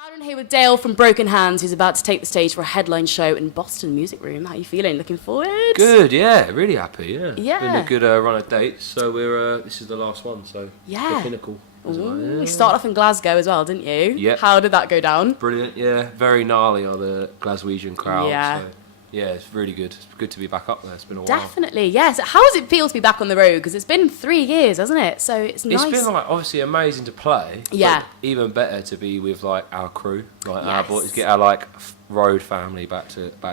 I'm here with Dale from Broken Hands, who's about to take the stage for a headline show in Boston Music Room. How are you feeling? Looking forward? Good, yeah, really happy, yeah. Yeah. Been a good run of dates, so this is the last one, so Yeah. the pinnacle. Ooh, you started off in Glasgow as well, didn't you? Yeah. How did that go down? Brilliant, yeah. Very gnarly on the Glaswegian crowd. Yeah. So, yeah, it's really good. It's good to be back up there. It's been a while. Definitely, yes. How does it feel to be back on the road? Because it's been 3 years, hasn't it? So it's nice. It's been obviously amazing to play. Yeah. But even better to be with our crew, our Yes. boys, get our road family back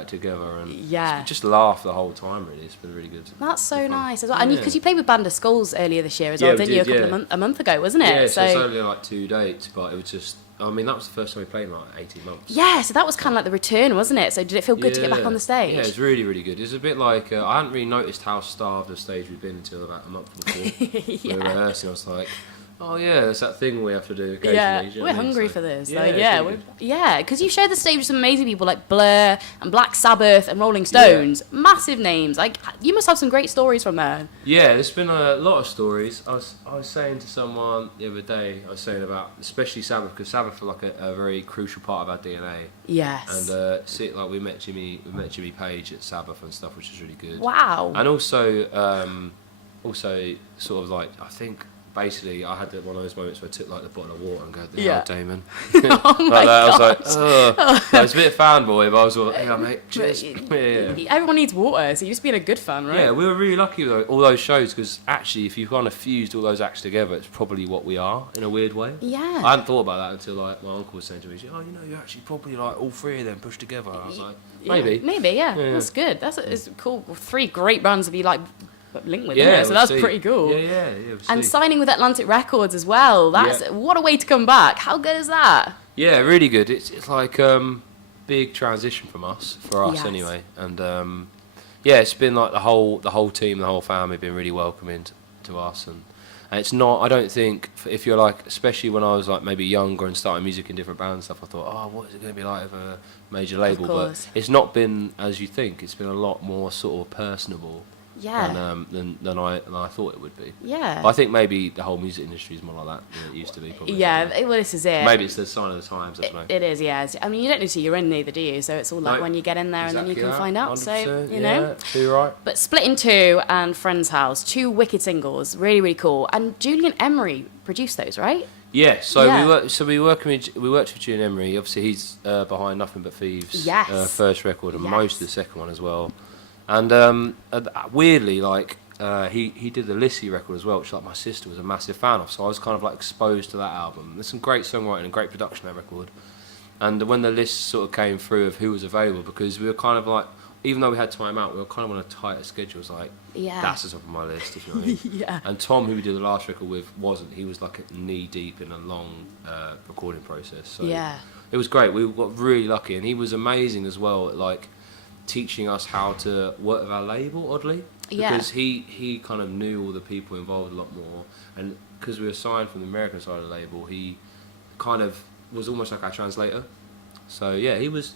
together and Yeah. just laugh the whole time. Really, it's been really good. That's so Good fun. nice as well. And Yeah. because you played with Band of Skulls earlier this year as Yeah, well, we didn't you? did, A month ago, wasn't it? Yeah, so it's only 2 dates, but it was just. I mean, that was the first time we played in 18 months. Yeah, so that was kind of like the return, wasn't it? So did it feel good to get back on the stage? Yeah, it's really, really good. It's a bit like, I hadn't really noticed how starved of stage we'd been until about a month before. Yeah. We were rehearsing, I was like, oh yeah, there's that thing we have to do occasionally. Yeah, do you know we're what I mean? hungry So, for this. Yeah, Like, it's yeah, really good. because you shared the stage with some amazing people like Blur and Black Sabbath and Rolling Stones. Massive names. Like, you must have some great stories from there. Yeah, there's been a lot of stories. I was saying to someone the other day, I was saying about, especially Sabbath, because Sabbath are like a very crucial part of our DNA. Yes. And we met Jimmy Page at Sabbath and stuff, which is really good. Wow. And also sort of like, I think basically I had one of those moments where I took like the bottle of water and go, Yeah. Damon. Oh my Like that. I was like, gosh. oh. I was a bit fanboy, but I was like, hey mate, cheers. Yeah. Everyone needs water, so you're just being a good fan, right? Yeah, we were really lucky with all those shows because actually, if you've kind of fused all those acts together, it's probably what we are in a weird way. Yeah. I hadn't thought about that until like my uncle was saying to me, you're actually probably like all 3 of them pushed together. I was like, maybe. Yeah, maybe, yeah. Yeah. That's good. It's cool. 3 great bands to be like linked with, Yeah, isn't it? So we'll that's see. pretty cool. Yeah, we'll And see. signing with Atlantic Records as well. What a way to come back. How good is that? Yeah, really good. It's like big transition for us Yes. anyway. And yeah, it's been like the whole team, the whole family have been really welcoming to us. And it's not. I don't think if you're like, especially when I was like maybe younger and starting music in different bands and stuff, I thought, oh, what is it going to be like with a major label? course. But it's not been as you think. It's been a lot more sort of personable. Yeah. Than I thought it would be. Yeah. But I think maybe the whole music industry is more like that than it used to be. Probably. Yeah, well, this is it. Maybe it's the sign of the times. I don't know. It is, yeah. I mean, you don't need to, you're in neither, do you? So it's all like No, when you get in there and then you exactly can that, find out. So, 100%, you know. Yeah, too right. But Split in Two and Friend's House, 2 wicked singles, really, really cool. And Julian Emery produced those, right? Yeah, so Yeah. we worked with Julian Emery. Obviously, he's behind Nothing But Thieves' Yes. first record and Yes. most of the second one as well. And weirdly, like he did the Lissy record as well, which like my sister was a massive fan of. So I was kind of like exposed to that album. There's some great songwriting and great production on that record. And when the list sort of came through of who was available, because we were kind of like, even though we had time out, we were kind of on a tighter schedule. It was like, Yeah. that's the top of my list, if you know what I mean. Yeah. And Tom, who we did the last record with, wasn't. He was like knee deep in a long recording process. So Yeah. it was great. We got really lucky, and he was amazing as well at like teaching us how to work with our label. Oddly, Yeah. because he kind of knew all the people involved a lot more, and because we were signed from the American side of the label, he kind of was almost like our translator. So yeah, he was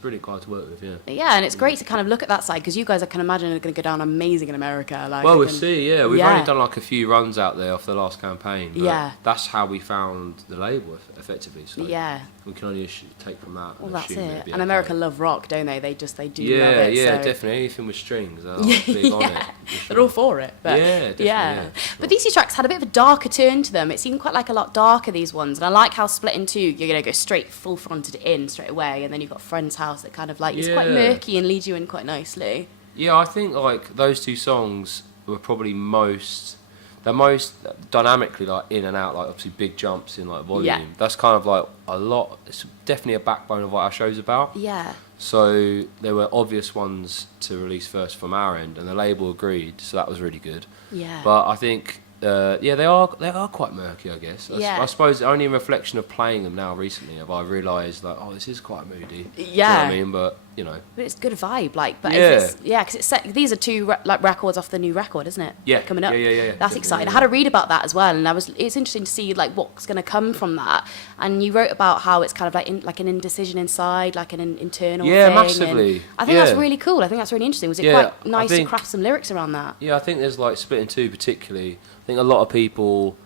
brilliant guy to work with. Yeah. Yeah, and it's great to kind of look at that side because you guys, I can imagine, are going to go down amazing in America. Like, Well, we'll see. Yeah, we've Yeah. only done like a few runs out there off the last campaign. But Yeah. that's how we found the label effectively. So Yeah. we can only take from that. Well, and that's assume it. it'd be And okay. America love rock, don't they? They do Yeah, love it. yeah, so. definitely. Anything with strings, they're like, big on it. Yeah, for they're all sure. for it. But Yeah, definitely, yeah, But sure. these 2 tracks had a bit of a darker turn to them. It seemed quite like a lot darker, these ones. And I like how Split in Two, you're going to go straight full fronted in straight away. And then you've got Friend's House that kind of like, it's quite Yeah. murky and leads you in quite nicely. Yeah, I think like those 2 songs were probably the most dynamically like in and out, like obviously big jumps in like volume. Yeah. That's kind of like a lot. It's definitely a backbone of what our show's about. Yeah. So there were obvious ones to release first from our end, and the label agreed, so that was really good. Yeah. But I think, they are quite murky, I guess. Yeah. I suppose only in reflection of playing them now recently have I realised like, oh, this is quite moody. Yeah. Do you know what I mean? But you know. But it's good vibe, like. But Yeah. because it's set. These are 2 like records off the new record, isn't it? Yeah. Coming up. Yeah. That's Definitely, exciting. I yeah. had a read about that as well, and it's interesting to see like what's going to come from that. And you wrote about how it's kind of like an indecision inside, like an internal. Yeah, thing. massively. And I think that's Yeah. really cool. I think that's really interesting. Was it Yeah, quite nice I to think- craft some lyrics around that? Yeah, I think there's like Split in Two particularly. I think a lot of people,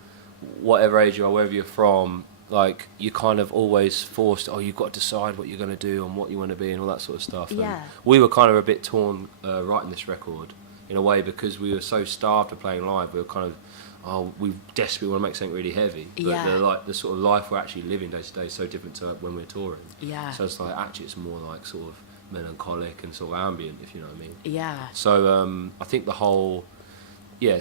whatever age you are, wherever you're from, like you're kind of always forced. Oh, you've got to decide what you're going to do and what you want to be and all that sort of stuff. Yeah. And we were kind of a bit torn writing this record in a way because we were so starved of playing live. We were kind of, we desperately want to make something really heavy. But Yeah. the sort of life we're actually living day to day is so different to when we're touring. Yeah. So it's like actually it's more like sort of melancholic and sort of ambient, if you know what I mean. Yeah. So I think the whole,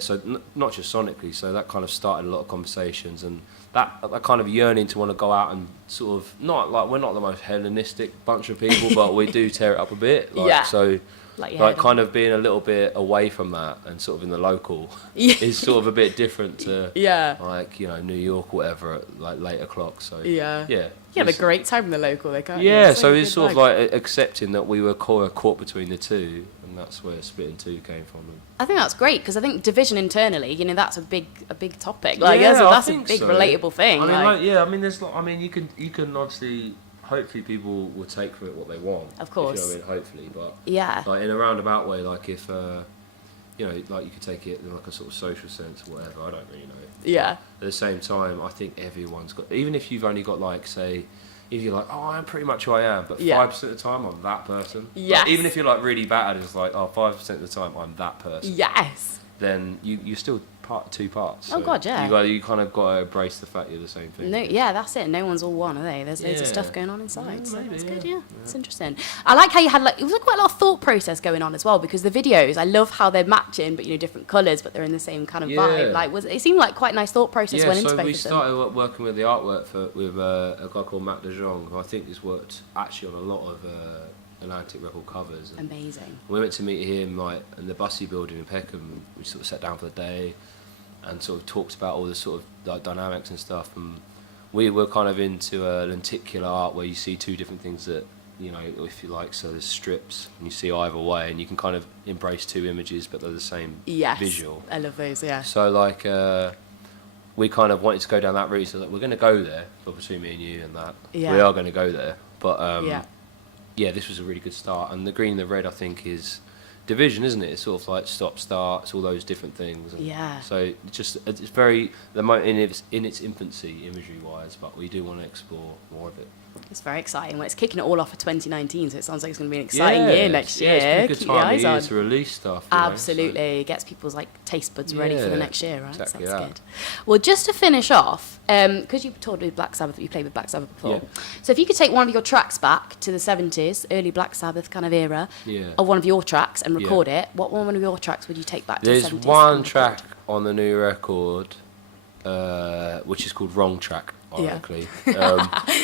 so not just sonically, so that kind of started a lot of conversations, and that kind of yearning to want to go out and sort of, not like, we're not the most Hellenistic bunch of people, but we do tear it up a bit. Like, Yeah. So Like kind of being a little bit away from that and sort of in the local Yeah. is sort of a bit different to Yeah. like, New York or whatever at like late o'clock. So Yeah. yeah. You had a great time in the local, they can't you? Yeah, It's so like a it's good sort of vibe. like accepting that we were caught between the two, and that's where Split in Two came from. I think that's great because I think division internally, that's a big topic. Like Yeah, I that's a think big so. relatable thing. I mean, like, I mean, there's, I mean, you can obviously, hopefully, people will take from it what they want. Of course. If you know what I mean, hopefully, but yeah. like in a roundabout way, like if like you could take it in like a sort of social sense or whatever. I don't really know. Yeah. At the same time, I think everyone's got, even if you've only got like, say, if you're like, oh, I'm pretty much who I am, but Yeah. 5% of the time I'm that person. Yes. Like, even if you're like really bad, it's like, oh, 5% of the time I'm that person. Yes. Then you're still two parts. Oh, God, yeah. You kind of got to embrace the fact you're the same thing. No, yeah, that's it. No one's all one, are they? There's loads of Yeah. stuff going on inside. Yeah, So maybe, that's yeah. good, yeah. Yeah. It's interesting. I like how you had it was quite a lot of thought process going on as well because the videos, I love how they're matching, but different colours, but they're in the same kind of vibe. Yeah. Like, it seemed like quite a nice thought process went into so both we of them. started working with the artwork with a guy called Matt De Jong, who I think has worked actually on a lot of Atlantic record covers. And Amazing. we went to meet him like in the Bussy building in Peckham. We sort of sat down for the day and sort of talked about all the sort of like dynamics and stuff. And we were kind of into lenticular art where you see two different things that, if you like, so there's strips and you see either way and you can kind of embrace two images but they're the same Yes. visual. I love those, yeah. So like we kind of wanted to go down that route, so like we're going to go there, but between me and you and that, Yeah. we are going to go there. But this was a really good start, and the green and the red I think is division, isn't it? It's sort of like stop starts, all those different things. And Yeah. so it's very in its infancy imagery wise, but we do want to explore more of it. It's very exciting. Well, it's kicking it all off for 2019, so it sounds like it's going to be an exciting year next year. Yeah, it's been a good Keep your time of eyes year on. to release stuff. Absolutely, it gets people's taste buds ready for the Yeah, next year, right? exactly so that's that. good. Well, just to finish off, because you toured with Black Sabbath, you played with Black Sabbath before. Yeah. So if you could take one of your tracks back to the 70s, early Black Sabbath kind of era, of one of your tracks and record it, what one of your tracks would you take back to There's the 70s? one and track on the new record, which is called Wrong Track, ironically.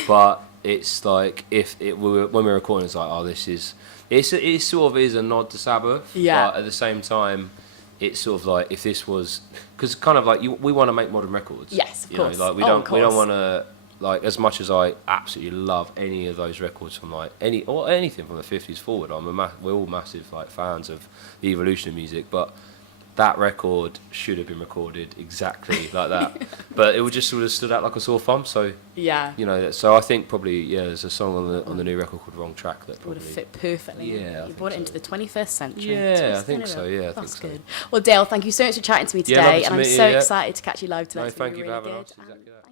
But it's like when we were recording, it's like, oh, it sort of is a nod to Sabbath. Yeah. But at the same time, it's sort of like if this was, because kind of like we want to make modern records. Yes, of you know, course. like we don't want to, like, as much as I absolutely love any of those records from like anything from the 50s forward. We're all massive like fans of the evolution of music, but that record should have been recorded exactly like that. But it would just sort of stood out like a sore thumb. So Yeah. so I think probably there's a song on the new record called Wrong Track that Would probably have fit perfectly. Yeah, I You think brought it so. into the 21st century. Yeah, I Twist think in so. it. Yeah, I That's think so. good. Well, Dale, thank you so much for chatting to me Yeah, today, lovely to and I'm meet you, so yeah. excited to catch you live tonight. No, It's gonna thank be you for really having good. us. Exactly that.